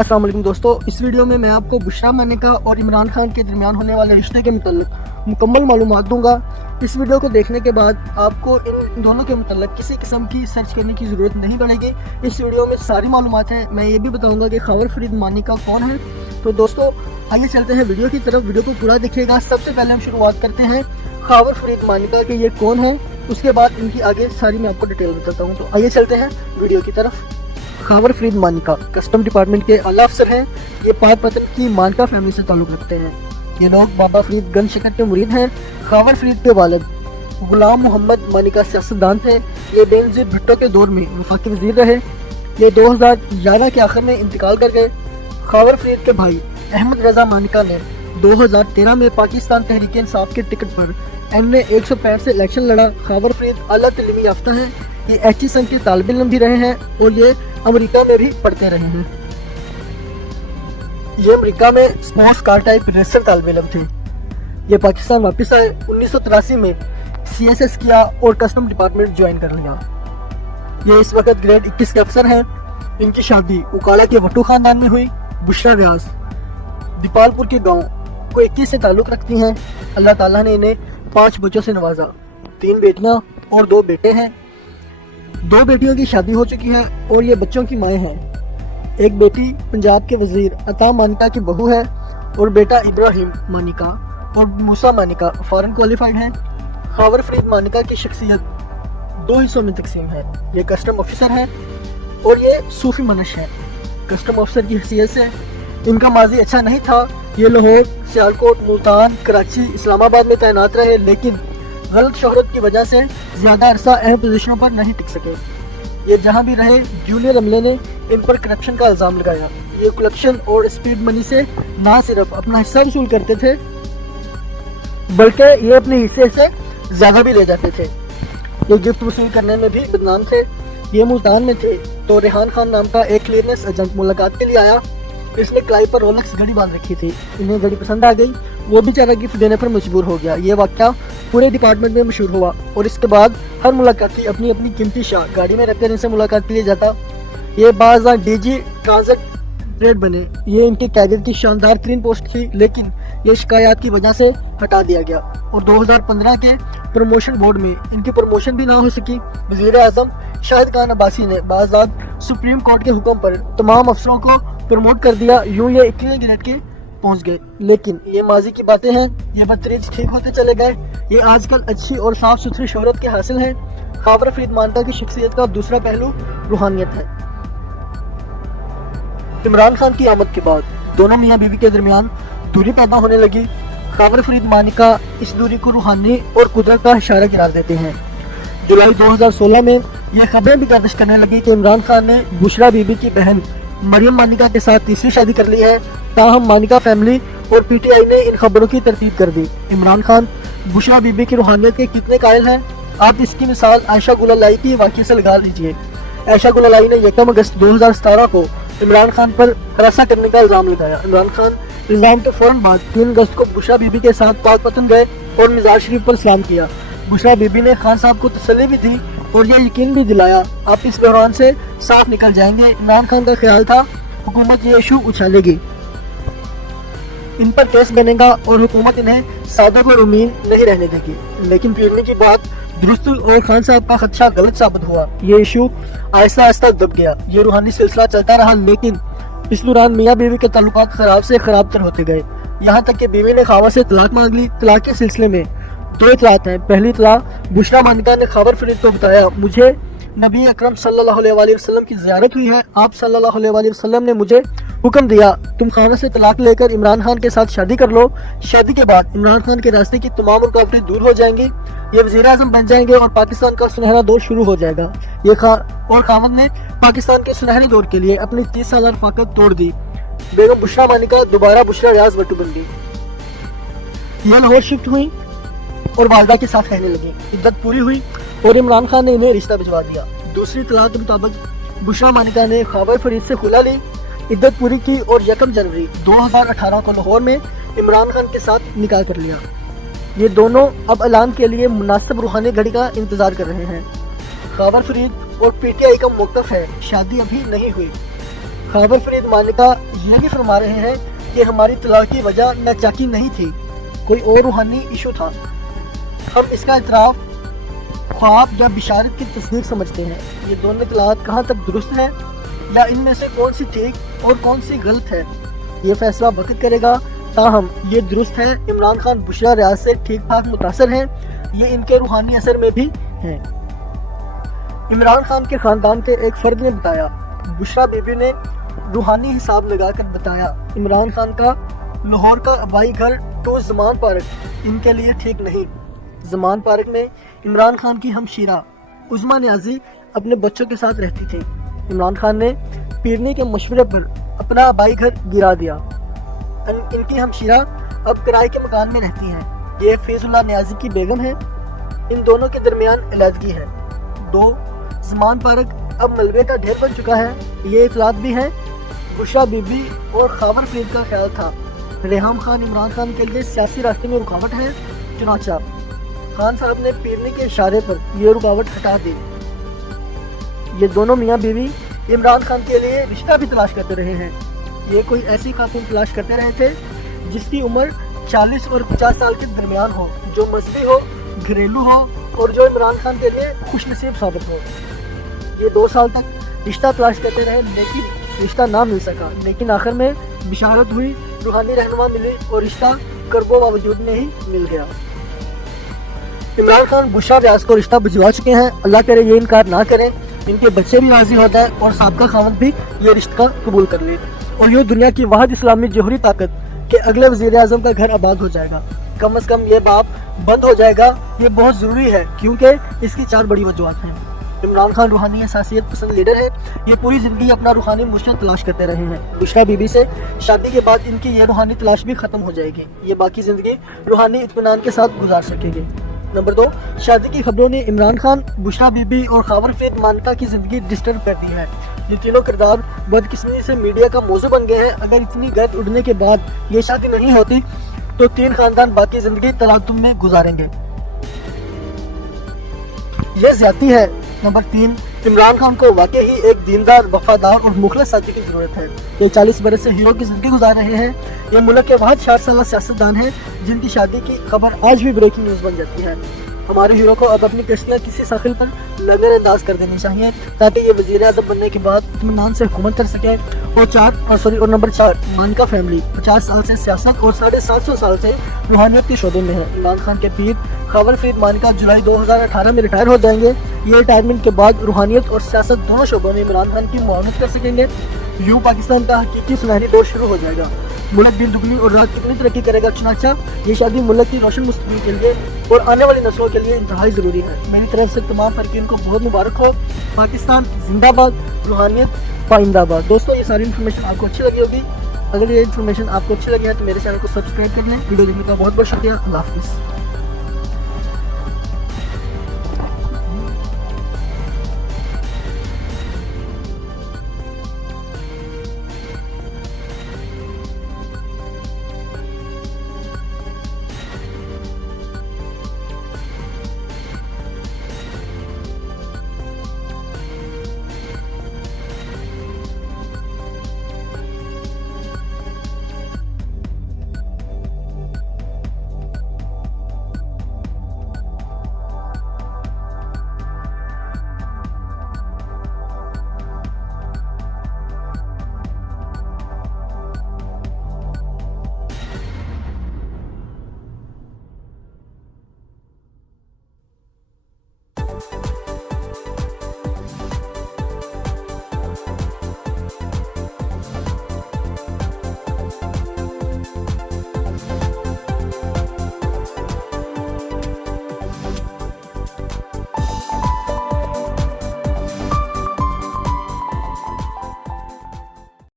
अस्सलाम वालेकुम दोस्तों, इस वीडियो में मैं आपको बुशरा मानिका और इमरान खान के दरमियान होने वाले रिश्ते के मुताल्लिक मुकम्मल मालूमात दूंगा। इस वीडियो को देखने के बाद आपको इन दोनों के मुताल्लिक किसी किस्म की सर्च करने की ज़रूरत नहीं पड़ेगी। इस वीडियो में सारी मालूमात हैं। मैं ये भी बताऊंगा कि खबर फरीद मानिका कौन है। तो दोस्तों आइए चलते हैं वीडियो की तरफ। वीडियो को पूरा देखिएगा। सबसे पहले हम शुरुआत करते हैं खबर फरीद मानिका के ये कौन है, उसके बाद इनकी आगे सारी मैं आपको डिटेल बताता हूँ। तो आइए चलते हैं वीडियो की तरफ। खबर फरीद मानिका कस्टम डिपार्टमेंट के आला अफसर हैं। ये पाकपतन की मानिका फैमिली से ताल्लुक़ रखते हैं। ये लोग बाबा फरीद गन शिकर के मुरीद हैं। खबर फरीद के वालिद गुलाम मोहम्मद मानिका सियासतदान थे। ये बेनज़ीर भुट्टो के दौर में वफाकी वज़ीर रहे। ये 2011 के आखिर में इंतकाल कर गए। खबर फरीद के भाई अहमद रजा मानिका ने 2013 में पाकिस्तान तहरीक इंसाफ के टिकट पर MA 165 से इलेक्शन लड़ा। खबर फरीद आला तलीमी याफ्ता हैं। ये HSM के तालिब इल्म भी रहे हैं और ये अमेरिका में भी पढ़ते रहे हैं। ये अमेरिका में स्पोर्ट्स कार टाइप रेसर तालिब इल्म थे। ये पाकिस्तान वापस आए। 1983 में CSS किया और कस्टम डिपार्टमेंट ज्वाइन कर लिया। ये इस वक्त ग्रेड 21 के अफसर हैं। इनकी शादी उकाड़ा के वट्टू खानदान में हुई। बुशरा व्यास दीपालपुर के गांव को 21 से ताल्लुक़ रखती हैं। अल्लाह ताला ने इन्हें 5 बच्चों से नवाजा। 3 बेटियां और 2 बेटे हैं। 2 बेटियों की शादी हो चुकी है और ये बच्चों की माएँ हैं। एक बेटी पंजाब के वजीर अता मानिका की बहू है और बेटा इब्राहिम मानिका और मूसा मानिका फॉरेन क्वालिफाइड हैं। खबर फरीद मानिका की शख्सियत 2 हिस्सों में तकसीम है। ये कस्टम ऑफिसर है और ये सूफी मनश है। कस्टम ऑफिसर की हैसियत से इनका माजी अच्छा नहीं था। ये लाहौर, सियालकोट, मुल्तान, कराची, इस्लामाबाद में तैनात रहे, लेकिन गलत शोहरत की वजह से ज़्यादा अरसा अहम पोजीशनों पर नहीं टिक सके। ये जहाँ भी रहे, जूनियर अमले ने इन पर करप्शन का इल्ज़ाम लगाया। ये कलेक्शन और स्पीड मनी से ना सिर्फ अपना हिस्सा वसूल करते थे, बल्कि ये अपने हिस्से से ज़्यादा भी ले जाते थे। ये गिफ्ट वसूल करने में भी बदनाम थे। ये मुल्तान में थे तो रेहान खान नाम का एक क्लियरनेस एजेंट मुलाकात के लिए आया। इसने क्लाई पर रोलेक्स घड़ी बांध रखी थी। इन्हें घड़ी पसंद आ गई। वो बेचारा गिफ्ट देने पर मजबूर हो गया। ये वाक़या पूरे डिपार्टमेंट में मशहूर हुआ और इसके बाद हर मुलाकाती अपनी अपनी कीमती शाह गाड़ी में रखकर इनसे मुलाकात के लिए जाता। ये बाज़ DG ट्रांजिट ग्रेड बने। ये इनके कैरियर की शानदार तरीन पोस्ट थी, लेकिन ये शिकायत की वजह से हटा दिया गया और 2015 के प्रमोशन बोर्ड में इनकी प्रमोशन भी ना हो सकी। वज़ीर आज़म शाहिद खान अब्बासी ने बाज़ात सुप्रीम कोर्ट के हुक्म पर तमाम अफसरों को प्रमोट कर दिया। यूं ये 21 ग्रेड के पहुंच गए, लेकिन ये माजी की बातें हैं। ये बदतरीज ठीक होते चले गए। ये आजकल अच्छी और साफ सुथरी शोहरत के हासिल हैं। खबर फरीद मानिका की शख्सियत का दूसरा पहलू रूहानियत है। इमरान खान की आमद के बाद दोनों मियाँ बीवी के दरमियान दूरी पैदा होने लगी। खबर फरीद मानिका इस दूरी को रूहानी और कुदरत का इशारा करार देते हैं। जुलाई 2016 में यह खबरें भी गर्दिश करने लगी कि इमरान खान ने बुशरा बीबी की बहन मरियम मानिका के साथ तीसरी शादी कर ली है। ताहम मानिका फैमिली और PTI ने इन खबरों की तरतीब कर दी। इमरान खान बुशरा बीबी की रूहानियत के कितने कायल हैं, आप इसकी मिसाल आयशा गुलालाई की वाक़ये से लगा लीजिए। आयशा गुलालाई ने 1 अगस्त 2017 को इमरान खान पर हरासा करने का इल्ज़ाम लगाया। इमरान खान इल्ज़ाम के फौरन बाद 3 अगस्त को बुशरा बीबी के साथ पाकपतन गए और मज़ार शरीफ पर सलाम किया। बुशरा बीबी ने खान साहब को तसल्ली भी दी और यह यकीन भी दिलाया आप इस बहरान से साफ निकल जाएंगे। इमरान खान का ख्याल था हुकूमत ये इशू उछालेगी, इन पर केस बनेगा और हुकूमत इन्हें सादे पर उम्मीद नहीं रहने देगी। लेकिन पीरने की बात दुरुस्त और खान साहब का खदशा गलत साबित हुआ। ये इशू आहिस्ता आहिस्ता दब गया। ये रूहानी सिलसिला चलता रहा, लेकिन इस दौरान मियाँ बीवी के ताल्लुकात खराब से खराब तर होते गए। यहाँ तक कि बीवी ने खावर से तलाक मांग ली। तलाक के सिलसिले में 2 इतलात हैं। पहली इतला बुशरा मानिका ने खबर फरीद को बताया, मुझे नबी अकरम सल्लल्लाहु अलैहि वसल्लम की ज़ियारत हुई है। आप सल्लल्लाहु अलैहि वसल्लम ने मुझे हुक्म दिया तुम खाना से तलाक लेकर इमरान खान के साथ शादी कर लो। शादी के बाद इमरान खान के रास्ते की तमाम रुकावटें दूर हो जाएंगी। ये वज़ीर आज़म बन जाएंगे और पाकिस्तान का सुनहरा दौर शुरू हो जाएगा। ये खामद ने पाकिस्तान के सुनहरे दौर के लिए अपनी 30 साल रफ़ाकत तोड़ दी। बेगम बुशरा मानिका दोबारा बुशरा व्यास वट्टू बन गई। यह लाहौर शिफ्ट हुई और वालदा के साथ रहने लगी। इद्दत पूरी हुई और इमरान खान ने इन्हें रिश्ता भिजवा दिया। दूसरी तलाक के मुताबिक बुशरा मानिका ने खबर फरीद से खुला ली, इद्दत पूरी की और 1 जनवरी 2018 को लाहौर में इमरान खान के साथ निकाह कर लिया। ये दोनों अब ऐलान के लिए मुनासिब रूहानी घड़ी का इंतजार कर रहे हैं। खबर फरीद और PTI का मौक़िफ़ है शादी अभी नहीं हुई। خاور فرید مانیکا یہ بھی فرما رہے ہیں کہ ہماری طلاق کی وجہ ناچاکی نہیں تھی، کوئی اور روحانی ایشو تھا۔ ہم اس کا اعتراف خواب یا بشارت کی تصدیق سمجھتے ہیں۔ یہ دونوں اطلاعات کہاں تک درست ہیں یا ان میں سے کون سی ٹھیک اور کون سی غلط ہے، یہ فیصلہ وقت کرے گا۔ تاہم یہ درست ہے، عمران خان بشرا ریاض سے ٹھیک ٹھاک متاثر ہیں، یہ ان کے روحانی اثر میں بھی ہیں۔ عمران خان کے خاندان کے ایک فرد نے بتایا، بشرا بی بی نے روحانی حساب لگا کر بتایا، عمران خان کا لاہور کا آبائی گھر تو زمان پارک ان کے لیے ٹھیک نہیں۔ زمان پارک میں عمران خان کی ہمشیرہ عظمیٰ نیازی اپنے بچوں کے ساتھ رہتی تھی۔ عمران خان نے پیرنی کے مشورے پر اپنا آبائی گھر گرا دیا۔ ان کی ہمشیرہ اب کرائے کے مکان میں رہتی ہیں۔ یہ فیض اللہ نیازی کی بیگم ہے۔ ان دونوں کے درمیان علیحدگی ہے۔ 2 زمان پارک اب ملبے کا ڈھیر بن چکا ہے۔ یہ اطلاعات بھی ہیں۔ بشرا بی بی اور خاور فرید کا خیال تھا ریحام خان عمران خان کے لیے سیاسی راستے میں رکاوٹ ہے، چنانچہ خان صاحب نے پیرنی کے اشارے پر یہ رکاوٹ ہٹا دی۔ یہ دونوں میاں بیوی عمران خان کے لیے رشتہ بھی تلاش کرتے رہے ہیں۔ یہ کوئی ایسی خاتون تلاش کرتے رہے تھے جس کی عمر 40 اور 50 سال کے درمیان ہو، جو مذہبی ہو، گھریلو ہو اور جو عمران خان کے لیے خوش نصیب ثابت ہو۔ یہ 2 سال تک رشتہ تلاش کرتے رہے لیکن رشتہ نہ مل سکا، لیکن آخر میں بشارت ہوئی، روحانی رہنما ملی اور رشتہ کرب و باوجود میں ہی مل گیا۔ عمران خان بشرا ریاض کو رشتہ بھجوا چکے ہیں۔ اللہ کرے یہ انکار نہ کریں، ان کے بچے بھی راضی ہو جائیں اور سابقہ خاوند بھی یہ رشتہ قبول کر لے، اور یہ دنیا کی واحد اسلامی جوہری طاقت کہ اگلے وزیر اعظم کا گھر آباد ہو جائے گا۔ کم از کم یہ باپ بند ہو جائے گا، یہ بہت ضروری ہے کیونکہ اس کی 4 بڑی وجوہات ہیں۔ عمران خان روحانی حساسیت پسند لیڈر ہے، یہ پوری زندگی اپنا روحانی مرشد تلاش کرتے رہے ہیں۔ بشرا بی بی سے شادی کے بعد ان کی یہ روحانی تلاش بھی ختم ہو جائے گی، یہ باقی زندگی روحانی اطمینان کے ساتھ گزار سکے گی۔ نمبر 2، شادی کی خبروں نے عمران خان، بشرا بی بی اور خاور فرید مانیکا کی زندگی ڈسٹرب کر دی ہے۔ یہ تینوں کردار بدقسمتی سے میڈیا کا موضوع بن گئے ہیں۔ اگر اتنی گرد اڑنے کے بعد یہ شادی نہیں ہوتی تو 3 خاندان باقی زندگی تلاطم میں گزاریں گے، یہ زیادتی ہے۔ نمبر 3، عمران خان کو واقعی ہی ایک دیندار، وفادار اور مخلص ساتھی کی ضرورت ہے۔ یہ 40 برس سے ہیرو کی زندگی گزار رہے ہیں۔ یہ ملک کے واحد 60 سالہ سیاستدان ہیں جن کی شادی کی خبر آج بھی بریکنگ نیوز بن جاتی ہے۔ ہمارے ہیرو کو اب اپنی کشتیاں کسی ساحل پر نظر انداز کر دینی چاہیے تاکہ یہ وزیر اعظم بننے کے بعد اطمینان سے حکومت کر سکے۔ اور نمبر 4، مانیکا فیملی 50 سال سے سیاست اور 750 سال سے روحانیت کے شعبے میں ہے۔ عمران خان کے پیر خاور فرید مانیکا جولائی 2018 میں ریٹائر ہو جائیں گے۔ یہ ریٹائرمنٹ کے بعد روحانیت اور سیاست دونوں شعبوں میں عمران خان کی معاونت کر سکیں گے۔ یوں پاکستان کا حقیقی سنہری دور شروع ہو جائے گا۔ ملک دن دگنی اور رات کتنی ترقی کرے گا، چنانچہ یہ شادی ملک کی روشن مستقبل کے لیے اور آنے والی نسلوں کے لیے انتہائی ضروری ہے۔ میری طرف سے تمام فریقین کو بہت مبارک ہو۔ پاکستان زندہ باد، روحانیت پائندہ باد۔ دوستو، یہ ساری انفارمیشن آپ کو اچھی لگی ہوگی۔ اگر یہ انفارمیشن آپ کو اچھی لگی ہے تو میرے چینل کو سبسکرائب کر لیں۔ ویڈیو دیکھنے کا بہت بہت شکریہ۔ اللہ حافظ۔